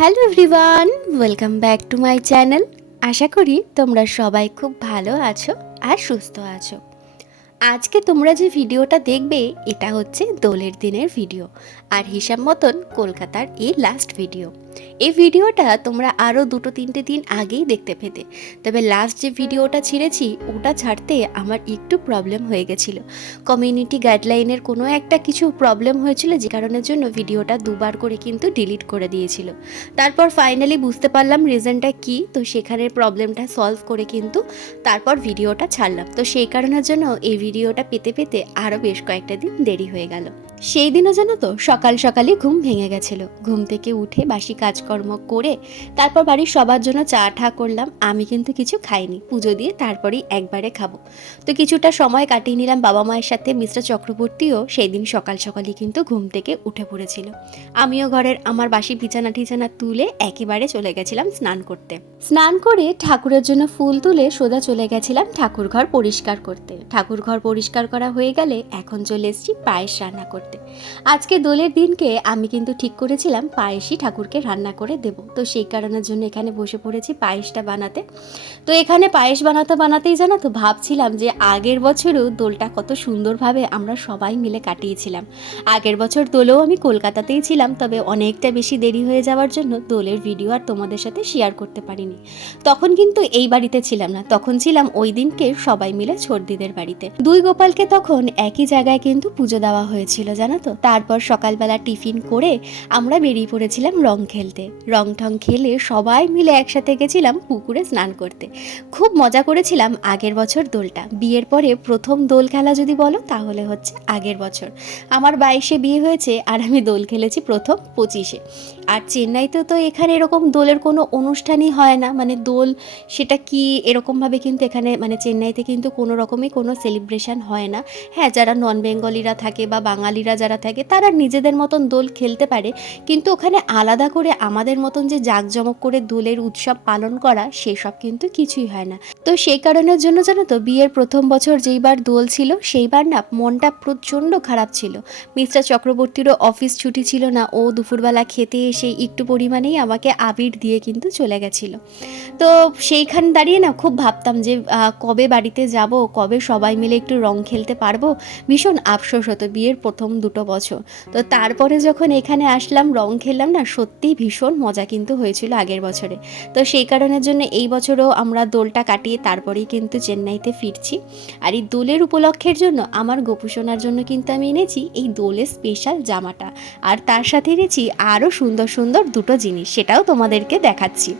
Hello everyone, welcome back to my channel. আশা করি তোমরা সবাই খুব ভালো আছো আর সুস্থ আছো। আজকে তোমরা যে ভিডিওটা দেখবে এটা হচ্ছে দোলের দিনের ভিডিও, আর হিসাব মতন কলকাতার এই লাস্ট ভিডিও। এই ভিডিওটা তোমরা আরও 2-3 দিন আগেই দেখতে পেতে, তবে লাস্ট যে ভিডিওটা ছেড়েছি ওটা ছাড়তে আমার একটু প্রবলেম হয়ে গেছিলো। কমিউনিটি গাইডলাইনের কোনো একটা কিছু প্রবলেম হয়েছিল, যে কারণের জন্য ভিডিওটা দুবার করে কিন্তু ডিলিট করে দিয়েছিল। তারপর ফাইনালি বুঝতে পারলাম রিজনটা কী, তো সেখানের প্রবলেমটা সলভ করে কিন্তু তারপর ভিডিওটা ছাড়লাম। তো সেই কারণের জন্য এই ভিডিওটা পেতে পেতে আরও বেশ কয়েকটা দিন দেরি হয়ে গেল। সেই দিনও জানো তো সকাল সকালই ঘুম ভেঙে গেছিলো। ঘুম থেকে উঠে বাসি কাজকর্ম করে তারপর বাড়ির সবার জন্য চা ঠা করলাম। আমি কিন্তু কিছু খাইনি, পুজো দিয়ে তারপরেই একবারে খাবো। তো কিছুটা সময় কাটিয়ে নিলাম বাবা মায়ের সাথে। মিস্টার চক্রবর্তীও সেই দিন সকাল সকালই কিন্তু ঘুম থেকে উঠে পড়েছিল। আমিও ঘরের আমার বাসি বিছানা টিছানা তুলে একেবারে চলে গেছিলাম স্নান করতে। স্নান করে ঠাকুরের জন্য ফুল তুলে সোজা চলে গেছিলাম ঠাকুর ঘর পরিষ্কার করতে। ঠাকুর ঘর পরিষ্কার করা হয়ে গেলে এখন চলে এসেছি পায়েস রান্না করতে। আজকে দোলের দিনকে আমি কিন্তু ঠিক করেছিলাম পায়েসই ঠাকুরকে রান্না করে দেব। তো সেই কারণের জন্য এখানে বসে পড়েছি পায়েসটা বানাতে। তো এখানে পায়েস বানাতেই জানো তো ভাবছিলাম যে আগের বছরও দোলটা কত সুন্দরভাবে আমরা সবাই মিলে কাটিয়েছিলাম। আগের বছর দোলেও আমি কলকাতাতেই ছিলাম, তবে অনেকটা বেশি দেরি হয়ে যাওয়ার জন্য দোলের ভিডিও আর তোমাদের সাথে শেয়ার করতে পারিনি। তখন কিন্তু এই বাড়িতে ছিলাম না, তখন ছিলাম ওই দিনকে সবাই মিলে ছোটদিদের বাড়িতে। দুই গোপালকে তখন একই জায়গায় কিন্তু পুজো দেওয়া হয়েছিল জানো তো। তারপর সকালবেলা টিফিন করে আমরা বেরিয়ে পড়েছিলাম রং খেলতে। রং ঠং খেলে সবাই মিলে একসাথে গেছিলাম পুকুরে স্নান করতে। খুব মজা করেছিলাম আগের বছর দোলটা। বিয়ের পরে প্রথম দোল খেলা যদি বলো তাহলে হচ্ছে আগের বছর। আমার 22-এ বিয়ে হয়েছে আর আমি দোল খেলেছি প্রথম 25-এ। আর চেন্নাইতে তো এখানে এরকম দোলের কোনো অনুষ্ঠানই হয় না, মানে দোল সেটা কি এরকমভাবে কিন্তু এখানে মানে চেন্নাইতে কিন্তু কোনো রকমই কোনো সেলিব্রেশন হয় না। হ্যাঁ, যারা নন বেঙ্গলিরা থাকে বা বাঙালিরা যারা থাকে তারা নিজেদের মতন দোল খেলতে পারে, কিন্তু ওখানে আলাদা করে আমাদের মতন যে জাঁকজমক করে দোলের উৎসব পালন করা সেসব কিন্তু কিছুই হয় না। তো সেই কারণের জন্য জানো তো বিয়ের প্রথম বছর যেইবার দোল ছিল সেইবার না মনটা প্রচণ্ড খারাপ ছিল। মিস্টার চক্রবর্তীরও অফিস ছুটি ছিল না, ও দুপুরবেলা খেতে এসে একটু পরিমাণেই আমাকে আবির দিয়ে কিন্তু চলে গেছিল। তো সেইখান দাঁড়িয়ে না খুব ভাবতাম যে কবে বাড়িতে যাব, কবে সবাই মিলে একটু রং খেলতে পারবো। ভীষণ আফসোস হতো বিয়ের প্রথম 2 বছর। তো তারপরে যখন এখানে আসলাম রং খেললাম না, সত্যিই ভীষণ মজা কিন্তু হয়েছিল আগের বছরে। তো সেই কারণের জন্য এই বছরও আমরা দোলটা কাটিয়ে তারপরেই কিন্তু চেন্নাইতে ফিরছি। আর এই দোলের উপলক্ষের জন্য আমার গোপুসোনার জন্য কিন্তু আমি এনেছি এই দোলের স্পেশাল জামাটা, আর তার সাথে এনেছি আরও সুন্দর সুন্দর 2টো জিনিস, সেটাও তোমাদেরকে দেখাচ্ছি।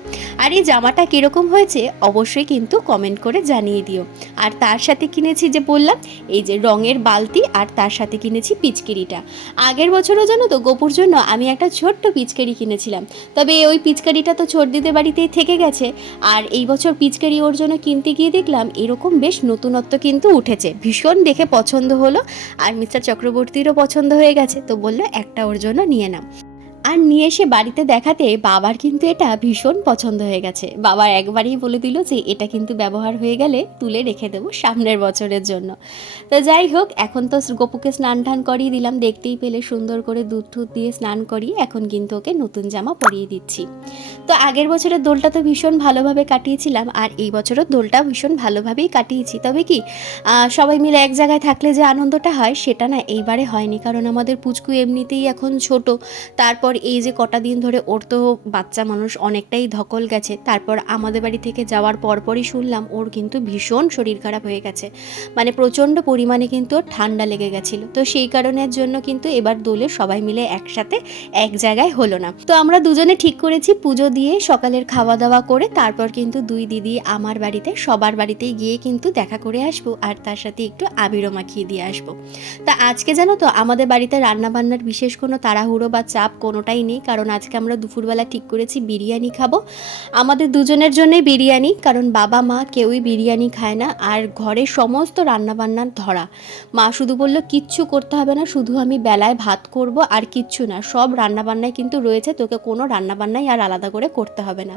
আর এই জামাটা কীরকম হয়েছে অবশ্যই কিন্তু কমেন্ট করে জানিয়ে দিও। আর তার সাথে কিনেছি যে বললাম এই যে রঙের বালতি, আর তার সাথে কিনেছি পিচকারিটা। আগের বছরও জানো তো গোপুর জন্য আমি একটা ছোট্ট পিচকারি কিনেছিলাম, তবে ওই পিচকারিটা তো ছোটদিদের বাড়িতেই থেকে গেছে। আর এই বছর পিচকারি ওর জন্য কিনতে গিয়ে দেখলাম এরকম বেশ নতুনত্ব কিন্তু উঠেছে, ভীষণ দেখে পছন্দ হলো। আর মিস্টার চক্রবর্তীরও পছন্দ হয়ে গেছে, তো বললো একটা ওর জন্য নিয়ে নাও। আর নিয়ে এসে বাড়িতে দেখাতে বাবার কিন্তু এটা ভীষণ পছন্দ হয়ে গেছে। বাবা একবারেই বলে দিল যে এটা কিন্তু ব্যবহার হয়ে গেলে তুলে রেখে দেবো সামনের বছরের জন্য। তো যাই হোক, এখন তো গপুকে স্নান টান করিয়ে দিলাম, দেখতেই পেলে সুন্দর করে দুধ টুধ দিয়ে স্নান করিয়ে এখন কিন্তু ওকে নতুন জামা পরিয়ে দিচ্ছি। তো আগের বছরের দোলটা তো ভীষণ ভালোভাবে কাটিয়েছিলাম, আর এই বছরও দোলটা ভীষণ ভালোভাবেই কাটিয়েছি। তবে কি সবাই মিলে এক জায়গায় থাকলে যে আনন্দটা হয় সেটা না এইবারে হয়নি, কারণ আমাদের পুচকু এমনিতেই এখন ছোট। তারপর এই যে কটা দিন ধরে ওর তো বাচ্চা মানুষ অনেকটাই ধকল গেছে। তারপর আমাদের বাড়ি থেকে যাওয়ার পরপরই শুনলাম ওর কিন্তু ভীষণ শরীর খারাপ হয়ে গেছে, মানে প্রচণ্ড পরিমাণে কিন্তু ওর ঠান্ডা লেগে গেছিলো। তো সেই কারণের জন্য কিন্তু এবার দোলে সবাই মিলে একসাথে এক জায়গায় হলো না। তো আমরা দুজনে ঠিক করেছি পুজো দিয়ে সকালের খাওয়া দাওয়া করে তারপর কিন্তু 2 দিদি আমার বাড়িতে সবার বাড়িতেই গিয়ে কিন্তু দেখা করে আসবো, আর তার সাথে একটু আবিরও মাখিয়ে দিয়ে আসবো। তা আজকে জানো তো আমাদের বাড়িতে রান্নাবান্নার বিশেষ কোনো তাড়াহুড়ো বা চাপ কোনোটাই নেই, কারণ আজকে আমরা দুপুরবেলা ঠিক করেছি বিরিয়ানি খাবো। আমাদের দুজনের জন্যই বিরিয়ানি, কারণ বাবা মা কেউই বিরিয়ানি খায় না। আর ঘরে সমস্ত রান্নাবান্নার ধরা, মা শুধু বললো কিচ্ছু করতে হবে না, শুধু আমি বেলায় ভাত করব আর কিচ্ছু না, সব রান্নাবান্নাই কিন্তু রয়েছে, তোকে কোনো রান্নাবান্নাই আর আলাদা করে করতে হবে না।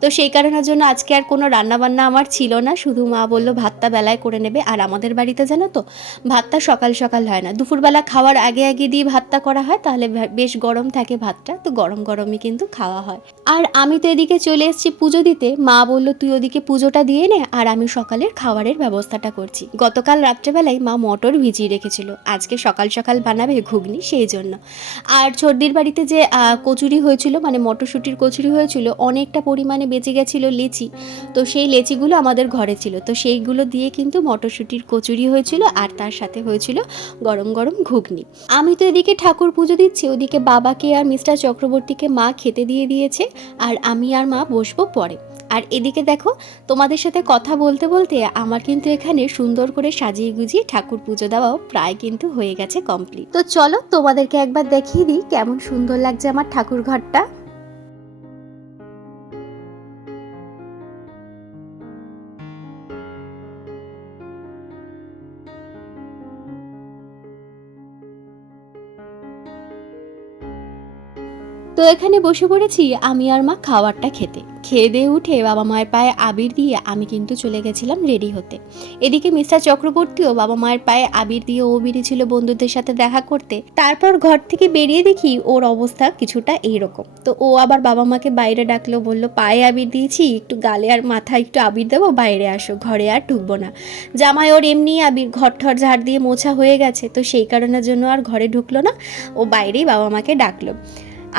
তো সেই কারণের জন্য আজকে আর কোনো রান্নাবান্না আমার ছিল না, শুধু মা বললো ভাতটা বেলায় করে নেবে। আর আমাদের বাড়িতে জানো তো ভাতটা সকাল সকাল হয় না, দুপুরবেলা খাওয়ার আগে আগে দিয়ে ভাতটা করা হয়, তাহলে বেশ গরম থাকে ভাতটা, তো গরম গরমই কিন্তু খাওয়া হয়। আর আমি তো এদিকে চলে এসেছি পুজো দিতে। মা বলল তুই ওদিকে পুজোটা দিয়ে নে আর আমি সকালের খাবারের ব্যবস্থাটা করছি। গতকাল রাত্রেবেলায় মা মটর ভিজিয়ে রেখেছিল, আজকে সকাল সকাল বানাবে ঘুগনি, সেই জন্য। আর ছর্দির বাড়িতে যে কচুরি হয়েছিল, মানে মটরশুঁটির কচুরি হয়েছিল, অনেকটা পরিমাণে বেঁচে গেছিলো লেচি, তো সেই লেচিগুলো আমাদের ঘরে ছিল, তো সেইগুলো দিয়ে কিন্তু মটরশুঁটির কচুরি হয়েছিল আর তার সাথে হয়েছিল গরম গরম ঘুগনি। আমি তো এদিকে ঠাকুর পুজো দিচ্ছি, ওদিকে বাবাকে আর মিস্টার চক্রবর্তীকে মা খেতে দিয়ে দিয়েছে, আর আমি আর মা বসবো পরে। আর এদিকে দেখো, তোমাদের সাথে কথা বলতে বলতে আমার কিন্তু এখানে সুন্দর করে সাজিয়ে গুজিয়ে ঠাকুর পুজো দেওয়াও প্রায় কিন্তু হয়ে গেছে কমপ্লিট। তো চলো তোমাদেরকে একবার দেখিয়ে দিই কেমন সুন্দর লাগছে আমার ঠাকুর ঘরটা। তো এখানে বসে পড়েছি আমি আর মা খাবারটা খেতে। খেয়ে দিয়ে উঠে বাবা মায়ের পায়ে আবির দিয়ে আমি কিন্তু চলে গেছিলাম রেডি হতে। এদিকে মিস্টার চক্রবর্তীও বাবা মায়ের পায়ে আবির দিয়ে ও বেরিয়েছিল বন্ধুদের সাথে দেখা করতে। তারপর ঘর থেকে বেরিয়ে দেখি ওর অবস্থা কিছুটা এইরকম। তো ও আবার বাবা মাকে বাইরে ডাকলো, বললো পায়ে আবির দিয়েছি, একটু গালে আর মাথায় একটু আবির দেবো, বাইরে আসো, ঘরে আর ঢুকবো না। জামাই ওর এমনি আবির ঘর ঠর ঝাড় দিয়ে মোছা হয়ে গেছে, তো সেই কারণের জন্য আর ঘরে ঢুকলো না, ও বাইরেই বাবা মাকে ডাকলো।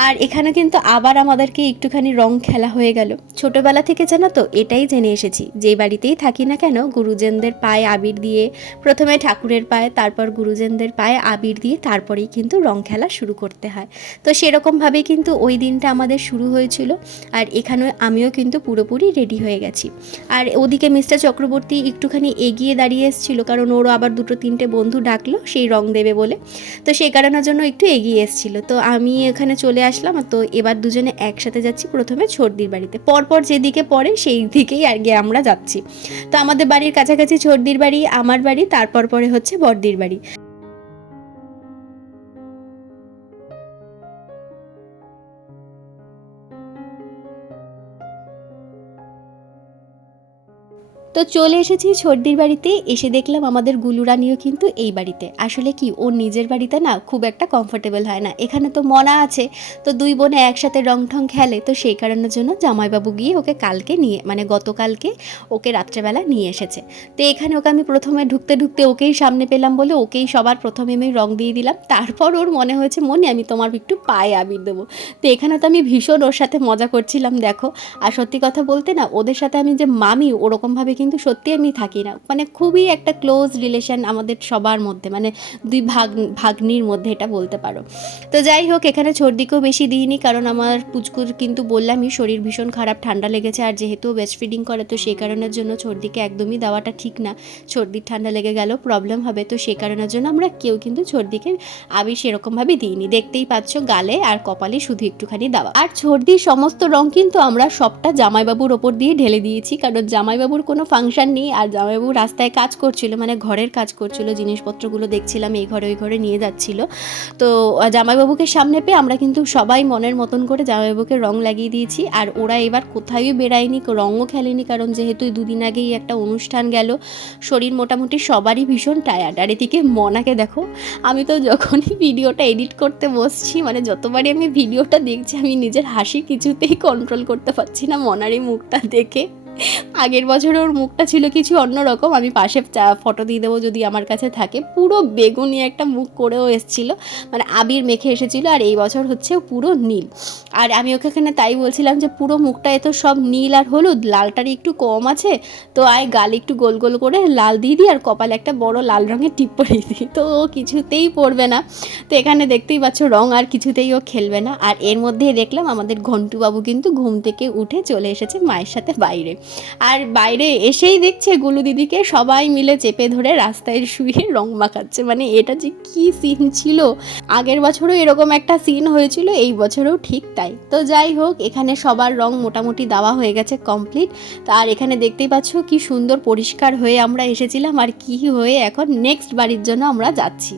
আর এখানে কিন্তু আবার আমাদেরকে একটুখানি রং খেলা হয়ে গেল। ছোটবেলা থেকে জানো তো এটাই জেনে এসেছি, যে বাড়িতেই থাকি না কেন গুরুজনদের পায়ে আবির দিয়ে, প্রথমে ঠাকুরের পায়ে, তারপর গুরুজনদের পায়ে আবির দিয়ে তারপরেই কিন্তু রং খেলা শুরু করতে হয়। তো সেরকমভাবেই কিন্তু ওই দিনটা আমাদের শুরু হয়েছিল। আর এখানে আমিও কিন্তু পুরোপুরি রেডি হয়ে গেছি। আর ওদিকে মিস্টার চক্রবর্তী একটুখানি এগিয়ে দাঁড়িয়ে এসেছিলো, কারণ ওরও আবার দুটো তিনটে বন্ধু ডাকলো সেই রং দেবে বলে, তো সেই কারণের জন্য একটু এগিয়ে এসেছিলো। তো আমি এখানে চলে আসলাম। তো এবার দুজনে একসাথে যাচ্ছি প্রথমে ছর্দির বাড়িতে, পরপর যেদিকে পড়ে সেই দিকেই আর গিয়ে আমরা যাচ্ছি। তো আমাদের বাড়ির কাছাকাছি ছর্দির বাড়ি, আমার বাড়ি, তারপর পরে হচ্ছে বড়দির বাড়ি। তো চলে এসেছি ছর্দির বাড়িতে। এসে দেখলাম আমাদের গুলুরানিও কিন্তু এই বাড়িতে। আসলে কি ওর নিজের বাড়িতে না খুব একটা কমফোর্টেবল হয় না, এখানে তো মনা আছে, তো দুই বোনে একসাথে রং ঠং খেলে, তো সেই কারণের জন্য জামাইবাবু গিয়ে ওকে কালকে নিয়ে, মানে গতকালকে ওকে রাত্রেবেলা নিয়ে এসেছে। তো এখানে ওকে আমি প্রথমে ঢুকতে ঢুকতে ওকেই সামনে পেলাম বলে ওকেই সবার প্রথমে আমি রং দিয়ে দিলাম। তারপর ওর মনে হয়েছে মনে আমি তোমার একটু পায়ে আবির দেবো। তো এখানে তো আমি ভীষণ ওর সাথে মজা করছিলাম দেখো। আর সত্যি কথা বলতে না, ওদের সাথে আমি যে মামি ওরকমভাবে কিন্তু সত্যি আমি থাকি না, মানে খুবই একটা ক্লোজ রিলেশন আমাদের সবার মধ্যে, মানে দুই ভাগ্নির মধ্যে এটা বলতে পারো। তো যাই হোক, এখানে সর্দিকেও বেশি দিইনি, কারণ আমার পুচকুর কিন্তু বললামই শরীর ভীষণ খারাপ, ঠান্ডা লেগেছে, আর যেহেতু ব্রেস্ট ফিডিং করে তো সেই কারণের জন্য সর্দিকে একদমই দেওয়াটা ঠিক না, সর্দির ঠান্ডা লেগে গেলেও প্রবলেম হবে, তো সেই কারণের জন্য আমরা কেউ কিন্তু সর্দিকে আবির সেরকমভাবে দিইনি। দেখতেই পাচ্ছ গালে আর কপালে শুধু একটুখানি দেওয়া। আর সর্দির সমস্ত রং কিন্তু আমরা সবটা জামাইবাবুর ওপর দিয়ে ঢেলে দিয়েছি, কারণ জামাইবাবুর কোনো ফাংশন নেই, আর জামাইবাবু রাস্তায় কাজ করছিল, মানে ঘরের কাজ করছিল, জিনিসপত্রগুলো দেখছিলাম এই ঘরে ওই ঘরে নিয়ে যাচ্ছিল। তো জামাইবাবুকে সামনে পেয়ে আমরা কিন্তু সবাই মনের মতন করে জামাইবাবুকে রং লাগিয়ে দিয়েছি। আর ওরা এবার কোথাও বেরায়নি, রঙও খেলেনি, কারণ যেহেতু দুদিন আগেই একটা অনুষ্ঠান গেল, শরীর মোটামুটি সবারই ভীষণ টায়ার্ড। আর এদিকে মনাকে দেখো, আমি তো যখনই ভিডিওটা এডিট করতে বসছি, মানে যতবারই আমি ভিডিওটা দেখছি আমি নিজের হাসি কিছুতেই কন্ট্রোল করতে পারছি না মনার এই মুখটা দেখে। আগের বছরে ওর মুখটা ছিল কিছু অন্যরকম, আমি পাশে ফটো দিয়ে দেবো যদি আমার কাছে থাকে, পুরো বেগুনি একটা মুখ করেও এসেছিল, মানে আবির মেখে এসেছিলো। আর এই বছর হচ্ছে পুরো নীল। আর আমি ওকে এখানে তাই বলছিলাম যে পুরো মুখটা এত সব নীল আর হলুদ, লালটারই একটু কম আছে, তো আয় গালে একটু গোল গোল করে লাল দিয়ে দিই আর কপালে একটা বড় লাল রঙের টিপ পরিয়ে দিই, তো ও কিছুতেই পড়বে না। তো এখানে দেখতেই পাচ্ছ রং আর কিছুতেই ও খেলবে না। আর এর মধ্যেই দেখলাম আমাদের ঘন্টুবাবু কিন্তু ঘুম থেকে উঠে চলে এসেছে মায়ের সাথে বাইরে। আর বাইরে এসেই দেখছে গুলু দিদিকে সবাই মিলে চেপে ধরে রাস্তায় শুয়ে রং মাখাচ্ছে, মানে এটা যে কি সিন ছিল, আগের বছরও এরকম একটা সিন হয়েছিল, এই বছরেও ঠিক তাই। তো যাই হোক, এখানে সবার রং মোটামুটি দেওয়া হয়ে গেছে কমপ্লিট। আর এখানে দেখতেই পাচ্ছ কি সুন্দর পরিষ্কার হয়ে আমরা এসেছিলাম, আর কি হয়ে এখন নেক্সট বাড়ির জন্য আমরা যাচ্ছি।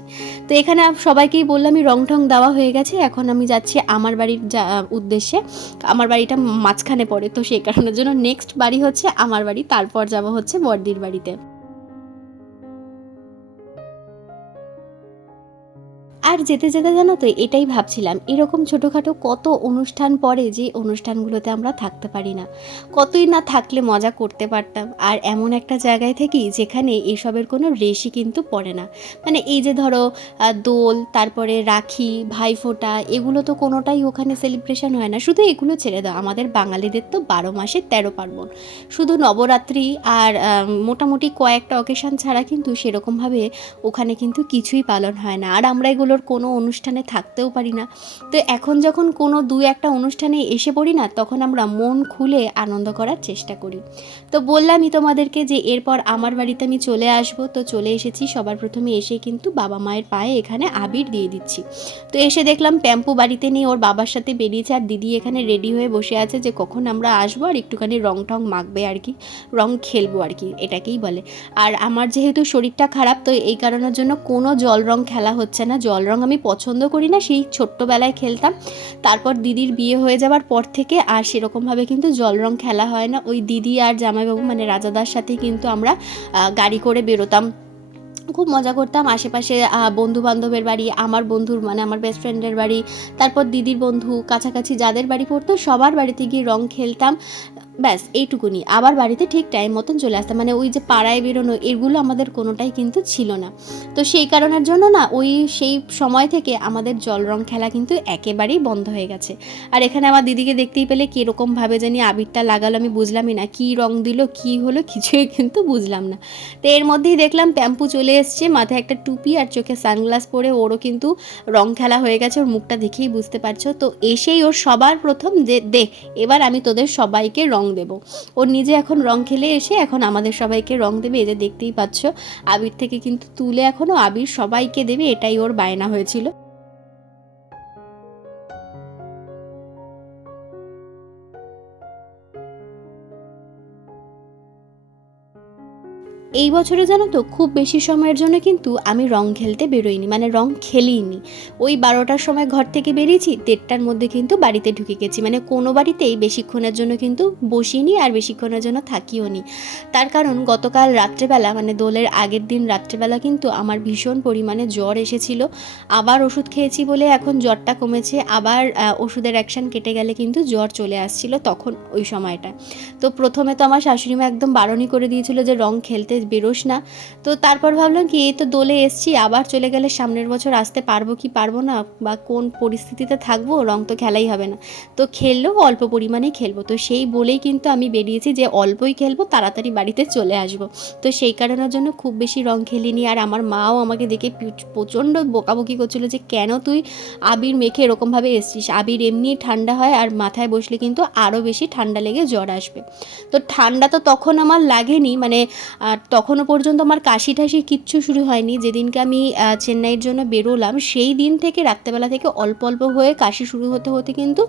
তো এখানে সবাইকেই বললামই রং ঠং দেওয়া হয়ে গেছে, এখন আমি যাচ্ছি আমার বাড়ির উদ্দেশ্যে। আমার বাড়িটা মাঝখানে পড়ে, তো সেই কারণের জন্য নেক্সট বাড়ি হচ্ছে আমার বাড়ি, তারপর যাব হচ্ছে বড়দির বাড়িতে। আর আর যেতে যেতে জানো তো এটাই ভাবছিলাম, এরকম ছোটোখাটো কত অনুষ্ঠান পড়ে যে অনুষ্ঠানগুলোতে আমরা থাকতে পারি না, কতই না থাকলে মজা করতে পারতাম। আর এমন একটা জায়গায় থাকি যেখানে এসবের কোনো রেশই কিন্তু পড়ে না। মানে এই যে ধরো দোল, তারপরে রাখি, ভাইফোঁটা, এগুলো তো কোনোটাই ওখানে সেলিব্রেশন হয় না। শুধু এগুলো ছেড়ে দাও, আমাদের বাঙালিদের তো 12 মাসে 13 পার্বণ, শুধু নবরাত্রি আর মোটামুটি কয়েকটা অকেশান ছাড়া কিন্তু সেরকমভাবে ওখানে কিন্তু কিছুই পালন হয় না। আর আমরা এগুলোর কোনো অনুষ্ঠানে থাকতেও পারি না। তো এখন যখন কোনো দু একটা অনুষ্ঠানে এসে পড়ি না, তখন আমরা মন খুলে আনন্দ করার চেষ্টা করি। তো বললামই তোমাদেরকে যে এরপর আমার বাড়িতে আমি চলে আসব। তো চলে এসেছি, সবার প্রথমে এসে কিন্তু বাবা মায়ের পায়ে এখানে আবির দিয়ে দিচ্ছি। তো এসে দেখলাম প্যাম্পু বাড়িতে নিয়ে ওর বাবার সাথে বেরিয়েছে, আর দিদি এখানে রেডি হয়ে বসে আছে যে কখন আমরা আসবো আর একটুখানি রং টং মাখবে আর কি, রং খেলবো আর কি, এটাকেই বলে। আর আমার যেহেতু শরীরটা খারাপ, তো এই কারণের জন্য কোনো জল রং খেলা হচ্ছে না। জল রং আমি পছন্দ করি না, সেই ছোট্টবেলায় খেলতাম। তারপর দিদির বিয়ে হয়ে যাওয়ার পর থেকে আর সেরকমভাবে কিন্তু জল রং খেলা হয় না। ওই দিদি আর জামাইবাবু মানে রাজাদার সাথে কিন্তু আমরা গাড়ি করে বেরোতাম, খুব মজা করতাম। আশেপাশে বন্ধু বান্ধবের বাড়ি, আমার বন্ধুর মানে আমার বেস্ট ফ্রেন্ডের বাড়ি, তারপর দিদির বন্ধু, কাছাকাছি যাদের বাড়ি পড়তো সবার বাড়িতে গিয়ে রং খেলতাম। ব্যাস এইটুকুনি, আবার বাড়িতে ঠিক টাইম মতন চলে আসতাম। মানে ওই যে পাড়ায় বেরোনো, এগুলো আমাদের কোনোটাই কিন্তু ছিল না। তো সেই কারণের জন্য না ওই সেই সময় থেকে আমাদের জল রং খেলা কিন্তু একেবারেই বন্ধ হয়ে গেছে। আর এখানে আমার দিদিকে দেখতেই পেলে কীরকমভাবে জানি আবিরটা লাগালো, আমি বুঝলামই না কী রং দিল, কী হলো, কিছুই কিন্তু বুঝলাম না। তো এর মধ্যেই দেখলাম প্যাম্পু চলে এসছে, মাথায় একটা টুপি আর চোখে সানগ্লাস পরে, ওরও কিন্তু রং খেলা হয়ে গেছে, ওর মুখটা দেখেই বুঝতে পারছো। তো এসেই ওর সবার প্রথম যে দেখ এবার আমি তোদের সবাইকে রং দেব। ও নিজে এখন রং খেলে এসে এখন আমাদের সবাইকে রং দেবে। এই যে দেখতেই পাচ্ছ আবির থেকে কিন্তু তুলে এখনও আবির সবাইকে দেবে, এটাই ওর বায়না হয়েছিল। এই বছরে জানো তো খুব বেশি সময়ের জন্য কিন্তু আমি রং খেলতে বেরোইনি, মানে রং খেলিনি। ওই 12টার সময় ঘর থেকে বেরিয়েছি, 1:30টার মধ্যে কিন্তু বাড়িতে ঢুকে গেছি। মানে কোনো বাড়িতেই বেশিক্ষণের জন্য কিন্তু বসিনি আর বেশিক্ষণের জন্য থাকিও নি। তার কারণ গতকাল রাত্রেবেলা মানে দোলের আগের দিন রাত্রেবেলা কিন্তু আমার ভীষণ পরিমাণে জ্বর এসেছিল। আবার ওষুধ খেয়েছি বলে এখন জ্বরটা কমেছে, আবার ওষুধের অ্যাকশান কেটে গেলে কিন্তু জ্বর চলে আসছিল তখন ওই সময়টা। তো প্রথমে তো আমার শাশুড়িমা একদম বারণই করে দিয়েছিল যে রং খেলতে বেরোস না। তো তারপর ভাবলাম কি এই তো দোলে এসছি, আবার চলে গেলে সামনের বছর আসতে পারবো কি পারবো না, বা কোন পরিস্থিতিতে থাকবো, রং তো খেলাই হবে না। তো খেললেও অল্প পরিমাণেই খেলবো। তো সেই বলেই কিন্তু আমি বেরিয়েছি যে অল্পই খেলবো, তাড়াতাড়ি বাড়িতে চলে আসবো। তো সেই কারণের জন্য খুব বেশি রং খেলিনি। আর আমার মাও আমাকে দেখে প্রচণ্ড বকাবকি করছিল যে কেন তুই আবির মেখে এরকমভাবে এসছিস, আবির এমনি ঠান্ডা হয় আর মাথায় বসলে কিন্তু আরও বেশি ঠান্ডা লেগে জ্বর আসবে। তো ঠান্ডা তো তখন আমার লাগেনি, মানে তখনও পর্যন্ত আমার কাশি টাশি কিচ্ছু শুরু হয়নি। যেদিনকে আমি চেন্নাইয়ের জন্য বেরোলাম সেই দিন থেকে রাত্রেবেলা থেকে অল্প অল্প হয়ে কাশি শুরু হতে হতে কিন্তু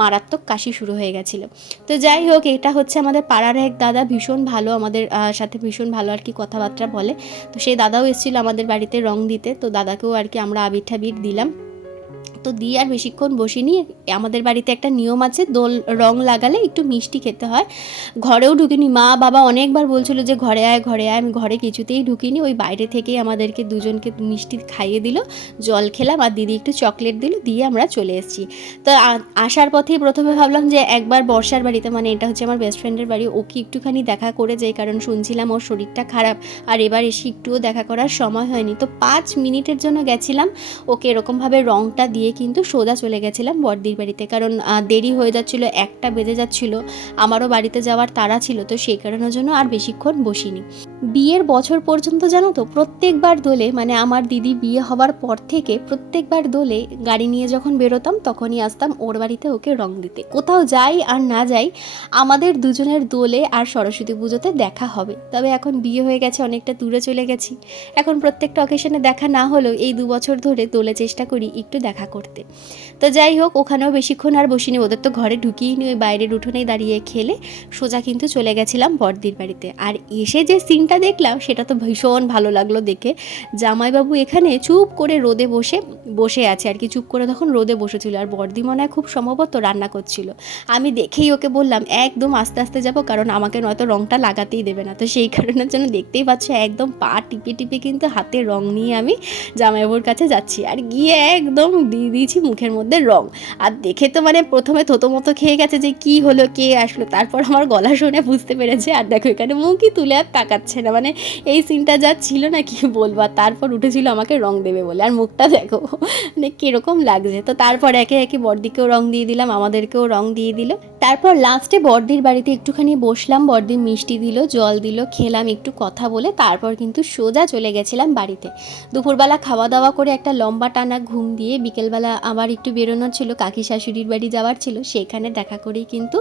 মারাত্মক কাশি শুরু হয়ে গেছিলো। তো যাই হোক, এটা হচ্ছে আমাদের পাড়ার এক দাদা, ভীষণ ভালো, আমাদের সাথে ভীষণ ভালো আর কি কথাবার্তা বলে। তো সেই দাদাও এসেছিলো আমাদের বাড়িতে রং দিতে, তো দাদাকেও আর কি আমরা আবির ঠাবির দিলাম। তো দিয়ে আর বেশিক্ষণ বসিনি। আমাদের বাড়িতে একটা নিয়ম আছে, দোল রং লাগালে একটু মিষ্টি খেতে হয়। ঘরেও ঢুকিনি, মা বাবা অনেকবার বলছিল যে ঘরে আয় ঘরে আয়, আমি ঘরে কিছুতেই ঢুকিনি। ওই বাইরে থেকেই আমাদেরকে দুজনকে মিষ্টি খাইয়ে দিল, জল খেলাম আর দিদি একটু চকলেট দিল, দিয়ে আমরা চলে এসেছি। তো আসার পথেই প্রথমে ভাবলাম যে একবার বর্ষার বাড়িতে, মানে এটা হচ্ছে আমার বেস্ট ফ্রেন্ডের বাড়ি, ওকে একটুখানি দেখা করে যাই, কারণ শুনছিলাম ওর শরীরটা খারাপ। আর এবার এসে একটুও দেখা করার সময় হয়নি। তো 5 মিনিটের জন্য গেছিলাম, ওকে এরকমভাবে রংটা দিয়ে কিন্তু সোজা চলে গেছিলাম বড়দির বাড়িতে, কারণ দেরি হয়ে যাচ্ছিলো, 1টা বেজে যাচ্ছিলো, আমারও বাড়িতে যাওয়ার তাড়া ছিল। তো সেই কারণের জন্য আর বেশিক্ষণ বসিনি। বিয়ের বছর পর্যন্ত জানো তো প্রত্যেকবার দোলে, মানে আমার দিদি বিয়ে হওয়ার পর থেকে প্রত্যেকবার দোলে গাড়ি নিয়ে যখন বেরোতাম তখনই আসতাম ওর বাড়িতে ওকে রং দিতে। কোথাও যাই আর না যাই, আমাদের দুজনের দোলে আর সরস্বতী পুজোতে দেখা হবে। তবে এখন বিয়ে হয়ে গেছে, অনেকটা দূরে চলে গেছি, এখন প্রত্যেকটা অকেশনে দেখা না হলেও এই 2 বছর ধরে দোলে চেষ্টা করি একটু দেখা করতে। করতে। তো যাই হোক, ওখানেও বেশিক্ষণ আর বসিনি, ওদের তো ঘরে ঢুকিয়ে নিয়ে ওই বাইরের উঠোনেই দাঁড়িয়ে খেলে সোজা কিন্তু চলে গেছিলাম বড়দির বাড়িতে। আর এসে যে সিনটা দেখলাম সেটা তো ভীষণ ভালো লাগলো দেখে। জামাইবাবু এখানে চুপ করে রোদে বসে আছে আর কি, চুপ করে তখন রোদে বসেছিল, আর বড়দি মনে হয় খুব সম্ভবত রান্না করছিল। আমি দেখেই ওকে বললাম একদম আস্তে আস্তে যাবো, কারণ আমাকে নয়তো রঙটা লাগাতেই দেবে না। তো সেই কারণের জন্য দেখতেই পাচ্ছ একদম পা টিপে টিপে কিন্তু হাতে রং নিয়ে আমি জামাইবাবুর কাছে যাচ্ছি, আর গিয়ে একদম দিয়ে দিয়েছি মুখের মধ্যে রং। আর দেখে তো মানে প্রথমে থতমতো খেয়ে গেছে যে কি হলো, কে আসলো, তারপর আমার গলা শুনে বুঝতে পেরেছে। আর দেখো এখানে মুখই তুলে আর তাকাচ্ছে না, মানে এই সিনটা যা ছিল না কি বলবো। আর তারপর উঠেছিল আমাকে রং দেবে বলে, আর মুখটা দেখো মানে কীরকম লাগছে। তো তারপর একে একে বড়দিকেও রং দিয়ে দিলাম, আমাদেরকেও রং দিয়ে দিল। তারপর লাস্টে বড়দির বাড়িতে একটুখানি বসলাম, বড়দি মিষ্টি দিল, জল দিল, খেলাম, একটু কথা বলে তারপর কিন্তু সোজা চলে গেছিলাম বাড়িতে। দুপুরবেলা খাওয়া দাওয়া করে একটা লম্বা টানা ঘুম দিয়ে বিকেলবেলা আবার একটু বেরোনোর ছিল, কাকি শাশুড়ির বাড়ি যাওয়ার ছিল, সেখানে দেখা করেই কিন্তু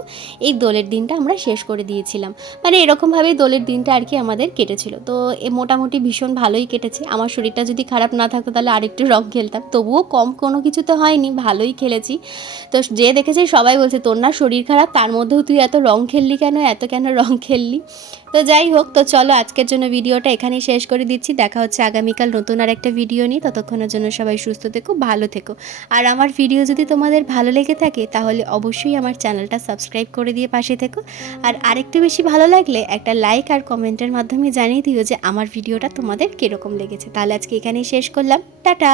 এই দোলের দিনটা আমরা শেষ করে দিয়েছিলাম। মানে এরকমভাবেই দোলের দিনটা আর কি আমাদের কেটেছিল। তো মোটামুটি ভীষণ ভালোই কেটেছে। আমার শরীরটা যদি খারাপ না থাকতো তাহলে আরেকটু রং খেলতাম, তবুও কম কোনো কিছু তো হয়নি, ভালোই খেলেছি। তো যে দেখেছে সবাই বলছে তোর না শরীর খারাপ, তার মধ্যেও তুই এত রং খেললি কেন, এত কেন রং খেললি। তো যাই হোক, তো চলো আজকের জন্য ভিডিওটা এখানেই শেষ করে দিচ্ছি। দেখা হচ্ছে আগামীকাল নতুন আর একটা ভিডিও নিয়ে। ততক্ষণের জন্য সবাই সুস্থ থেকো, ভালো থেকো। আর আমার ভিডিও যদি তোমাদের ভালো লেগে থাকে তাহলে অবশ্যই আমার চ্যানেলটা সাবস্ক্রাইব করে দিয়ে পাশে থেকো। আর আরেকটু বেশি ভালো লাগলে একটা লাইক আর কমেন্টের মাধ্যমে জানিয়ে দিও যে আমার ভিডিওটা তোমাদের কীরকম লেগেছে। তাহলে আজকে এখানেই শেষ করলাম, টাটা।